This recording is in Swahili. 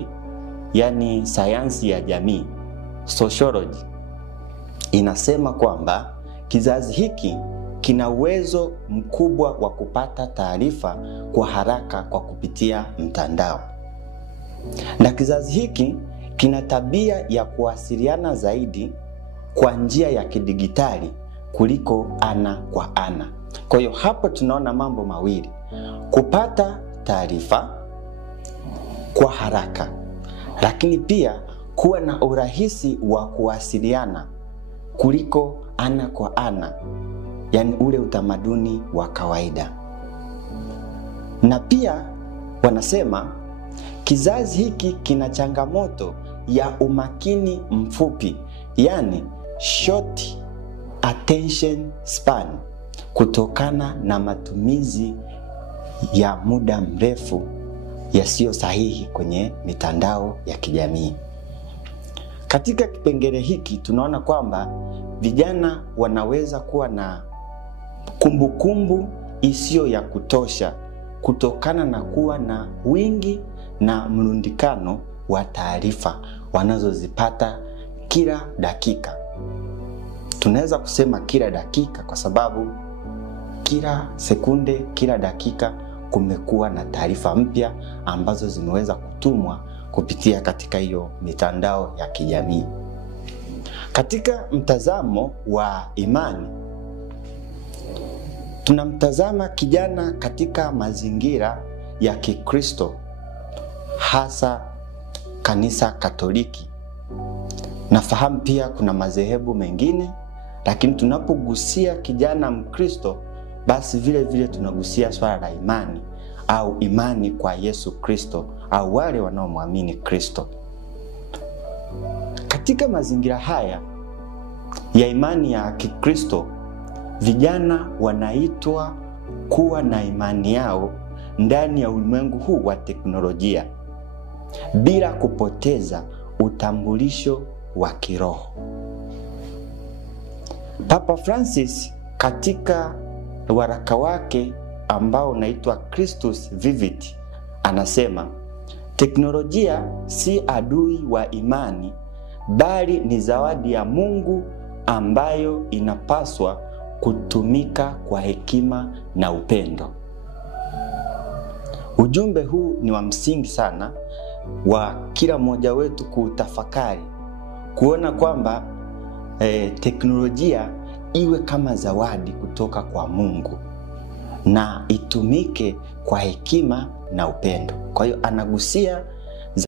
kizazi, yani sayansi ya jamii, sociology, inasema kwamba kizazi hiki kina uwezo mkubwa wa kupata taarifa kwa haraka kwa kupitia mtandao. Na kizazi hiki kina tabia ya kuwasiliana zaidi kwa njia ya kidigitali kuliko ana kwa ana. Kwa hiyo hapo tunaona mambo mawili: kupata taarifa kwa haraka, lakini pia kuwa na urahisi wa kuwasiliana kuliko ana kwa ana, yani ule utamaduni wa kawaida. Na pia wanasema kizazi hiki kina changamoto ya umakini mfupi, yani short attention span, kutokana na matumizi ya muda mrefu yasiyo sahihi kwenye mitandao ya kijamii. Katika kipengele hiki tunaona kwamba vijana wanaweza kuwa na kumbukumbu isiyo ya kutosha kutokana na kuwa na wingi na mlundikano wa taarifa wanazozipata kila dakika. Tunaweza kusema kila dakika kwa sababu kila sekunde, kila dakika kumekuwa na taarifa mpya ambazo zimeweza kutumwa kupitia katika hiyo mitandao ya kijamii. Katika mtazamo wa imani, tunamtazama kijana katika mazingira ya Kikristo, hasa kanisa Katoliki. Nafahamu pia kuna madhehebu mengine, lakini tunapogusia kijana Mkristo, basi vile vile tunagusia swala la imani au imani kwa Yesu Kristo au wale wanaomwamini Kristo. Katika mazingira haya ya imani ya Kikristo, vijana wanaitwa kuwa na imani yao ndani ya ulimwengu huu wa teknolojia bila kupoteza utambulisho wa kiroho. Papa Francis katika waraka wake ambao unaitwa Christus Vivit anasema, teknolojia si adui wa imani, bali ni zawadi ya Mungu ambayo inapaswa kutumika kwa hekima na upendo. Ujumbe huu ni wa msingi sana wa kila mmoja wetu kutafakari, kuona kwamba teknolojia iwe kama zawadi kutoka kwa Mungu na itumike kwa hekima na upendo. Kwa hiyo anagusia